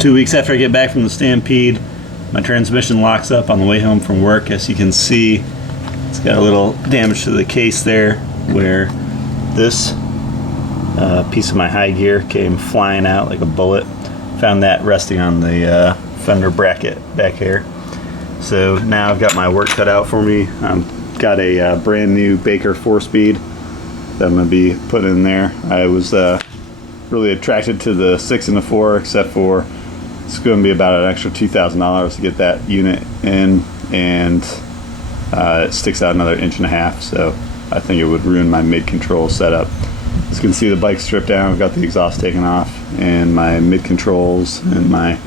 2 weeks after I get back from the Stampede, my transmission locks up on the way home from work. As you can see, it's got a little damage to the case there where this piece of my high gear came flying out like a bullet. Found that resting on the fender bracket back here. So now I've got my work cut out for me. I've got a brand new Baker 4-speed that I'm going to be putting in there. I was really attracted to the 6 and the 4, except for it's going to be about an extra $2,000 to get that unit in, and it sticks out another 1.5 inches, so I think it would ruin my mid-control setup. As you can see, the bike's stripped down. I've got the exhaust taken off, and my mid-controls and my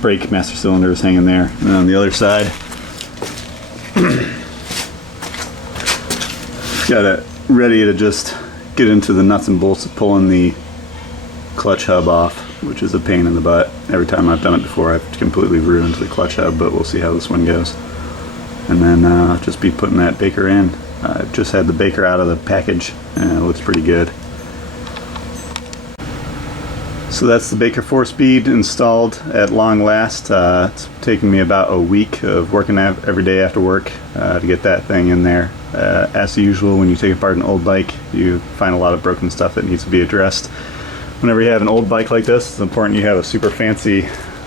brake master cylinder is hanging there. And on the other side, got it ready to just get into the nuts and bolts of pulling the clutch hub off, which is a pain in the butt. Every time I've done it before, I've completely ruined the clutch hub, but we'll see how this one goes. And then I'll just be putting that Baker in. I've just had the Baker out of the package, and it looks pretty good. So that's the Baker 4-speed installed at long last. It's taken me about a week of working every day after work to get that thing in there. As usual, when you take apart an old bike, you find a lot of broken stuff that needs to be addressed. Whenever you have an old bike like this, it's important you have a super fancy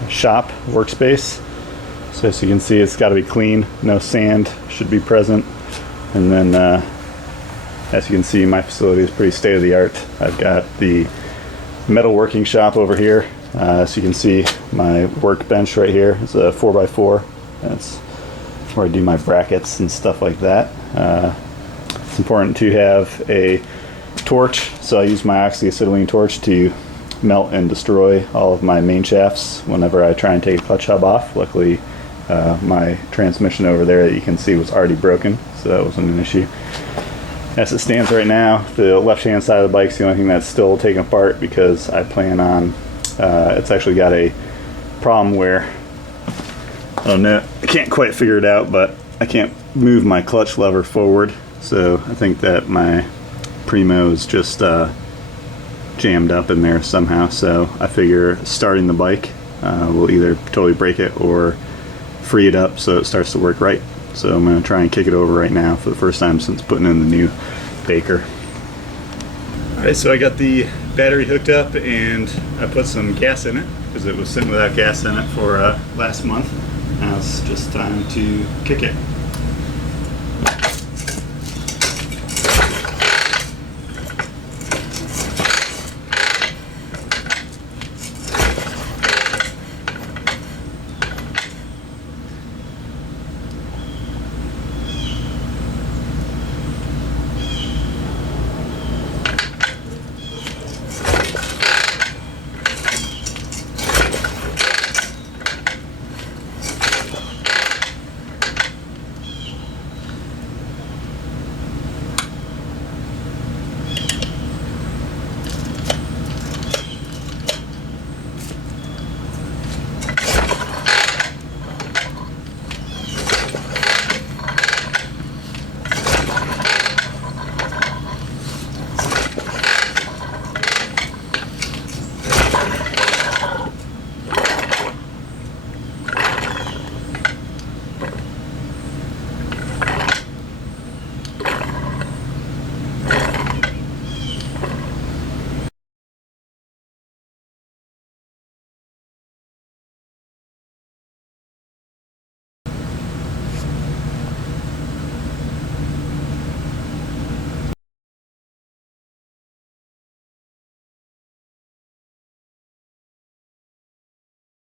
shop workspace. So as you can see, it's got to be clean, no sand should be present. And then as you can see, my facility is pretty state-of-the-art. I've got the metal working shop over here. As you can see, my workbench right here is a 4x4. That's where I do my brackets and stuff like that. It's important to have a torch, so I use my oxyacetylene torch to melt and destroy all of my main shafts whenever I try and take a clutch hub off. Luckily, my transmission over there that you can see was already broken, so that wasn't an issue. As it stands right now, the left-hand side of the bike is the only thing that's still taken apart, because I plan on, it's actually got a problem where, I don't know, I can't quite figure it out, but I can't move my clutch lever forward, so I think that my Primo is just jammed up in there somehow. So I figure starting the bike will either totally break it or free it up so it starts to work right. So I'm going to try and kick it over right now for the first time since putting in the new Baker. Alright, so I got the battery hooked up and I put some gas in it because it was sitting without gas in it for last month. Now it's just time to kick it.